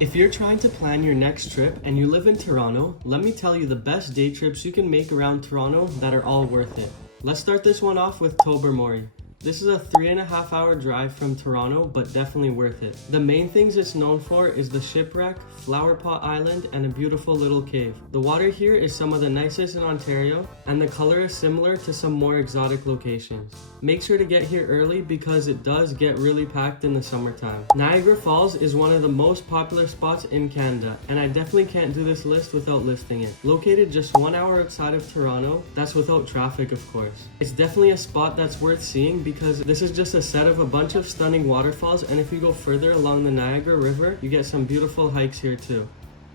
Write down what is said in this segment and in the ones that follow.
If you're trying to plan your next trip and you live in Toronto, let me tell you the best day trips you can make around Toronto that are all worth it. Let's start this one off with Tobermory. This is a 3.5 hour drive from Toronto, but definitely worth it. The main things it's known for is the shipwreck, Flower Pot Island, and a beautiful little cave. The water here is some of the nicest in Ontario, and the color is similar to some more exotic locations. Make sure to get here early because it does get really packed in the summertime. Niagara Falls is one of the most popular spots in Canada, and I definitely can't do this list without listing it. Located just 1 hour outside of Toronto, that's without traffic of course. It's definitely a spot that's worth seeing because this is just a set of a bunch of stunning waterfalls, and if you go further along the Niagara River, you get some beautiful hikes here too.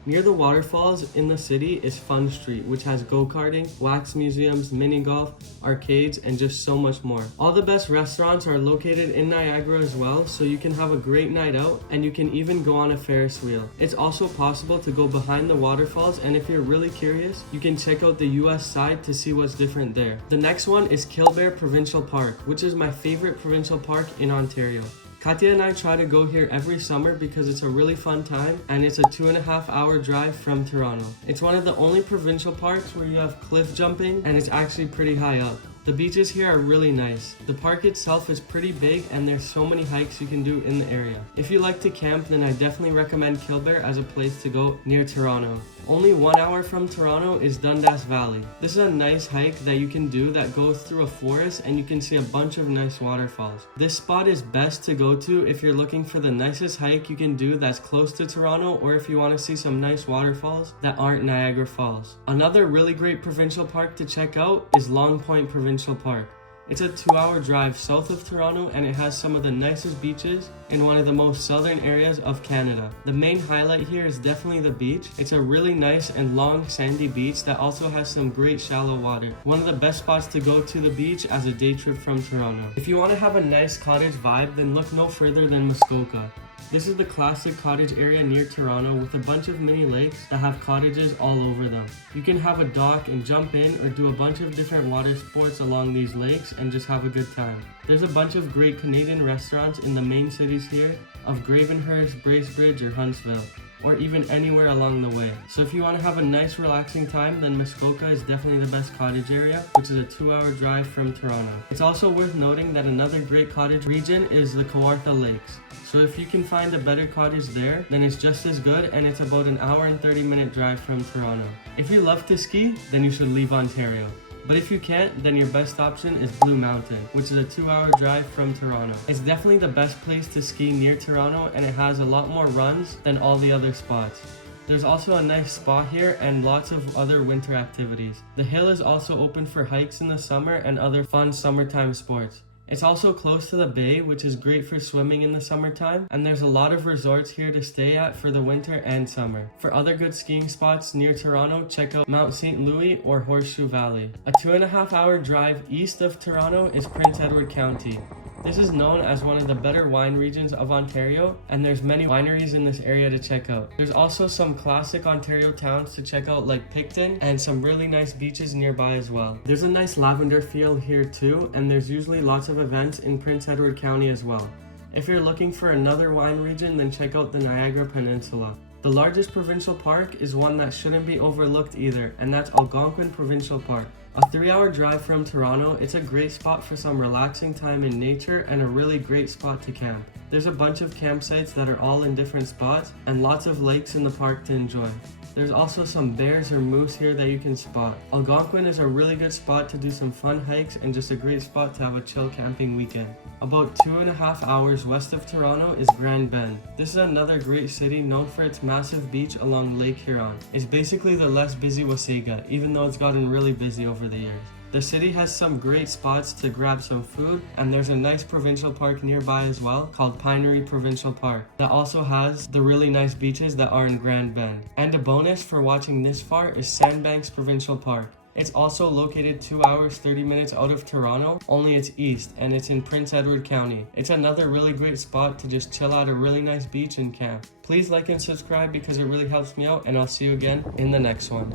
Near the waterfalls in the city is Fun Street, which has go-karting, wax museums, mini golf, arcades, and just so much more. All the best restaurants are located in Niagara as well, so you can have a great night out, and you can even go on a Ferris wheel. It's also possible to go behind the waterfalls, and if you're really curious, you can check out the US side to see what's different there. The next one is Killbear Provincial Park, which is my favorite provincial park in Ontario. Katya and I try to go here every summer because it's a really fun time and it's a 2.5 hour drive from Toronto. It's one of the only provincial parks where you have cliff jumping and it's actually pretty high up. The beaches here are really nice. The park itself is pretty big and there's so many hikes you can do in the area. If you like to camp, then I definitely recommend Killbear as a place to go near Toronto. Only 1 hour from Toronto is Dundas Valley. This is a nice hike that you can do that goes through a forest and you can see a bunch of nice waterfalls. This spot is best to go to if you're looking for the nicest hike you can do that's close to Toronto, or if you want to see some nice waterfalls that aren't Niagara Falls. Another really great provincial park to check out is Long Point Provincial Park. It's a 2 hour drive south of Toronto and it has some of the nicest beaches in one of the most southern areas of Canada. The main highlight here is definitely the beach. It's a really nice and long sandy beach that also has some great shallow water. One of the best spots to go to the beach as a day trip from Toronto. If you want to have a nice cottage vibe, then look no further than Muskoka. This is the classic cottage area near Toronto with a bunch of mini lakes that have cottages all over them. You can have a dock and jump in or do a bunch of different water sports along these lakes and just have a good time. There's a bunch of great Canadian restaurants in the main cities here of Gravenhurst, Bracebridge, or Huntsville, or even anywhere along the way. So if you want to have a nice relaxing time, then Muskoka is definitely the best cottage area, which is a 2 hour drive from Toronto. It's also worth noting that another great cottage region is the Kawartha Lakes. So if you can find a better cottage there, then it's just as good, and it's about an hour and 30-minute drive from Toronto. If you love to ski, then you should leave Ontario. But if you can't, then your best option is Blue Mountain, which is a 2 hour drive from Toronto. It's definitely the best place to ski near Toronto, and it has a lot more runs than all the other spots. There's also a nice spa here and lots of other winter activities. The hill is also open for hikes in the summer and other fun summertime sports. It's also close to the bay, which is great for swimming in the summertime, and there's a lot of resorts here to stay at for the winter and summer. For other good skiing spots near Toronto, check out Mount St. Louis or Horseshoe Valley. A 2.5 hour drive east of Toronto is Prince Edward County. This is known as one of the better wine regions of Ontario, and there's many wineries in this area to check out. There's also some classic Ontario towns to check out like Picton, and some really nice beaches nearby as well. There's a nice lavender field here too, and there's usually lots of events in Prince Edward County as well. If you're looking for another wine region, then check out the Niagara Peninsula. The largest provincial park is one that shouldn't be overlooked either, and that's Algonquin Provincial Park. A 3 hour drive from Toronto, it's a great spot for some relaxing time in nature and a really great spot to camp. There's a bunch of campsites that are all in different spots and lots of lakes in the park to enjoy. There's also some bears or moose here that you can spot. Algonquin is a really good spot to do some fun hikes and just a great spot to have a chill camping weekend. About 2.5 hours west of Toronto is Grand Bend. This is another great city known for its massive beach along Lake Huron. It's basically the less busy Wasaga, even though it's gotten really busy over the years. The city has some great spots to grab some food, and there's a nice provincial park nearby as well called Pinery Provincial Park that also has the really nice beaches that are in Grand Bend. And a bonus for watching this far is Sandbanks Provincial Park. It's also located 2 hours 30 minutes out of Toronto, only it's east, and it's in Prince Edward County. It's another really great spot to just chill out a really nice beach and camp. Please like and subscribe because it really helps me out, and I'll see you again in the next one.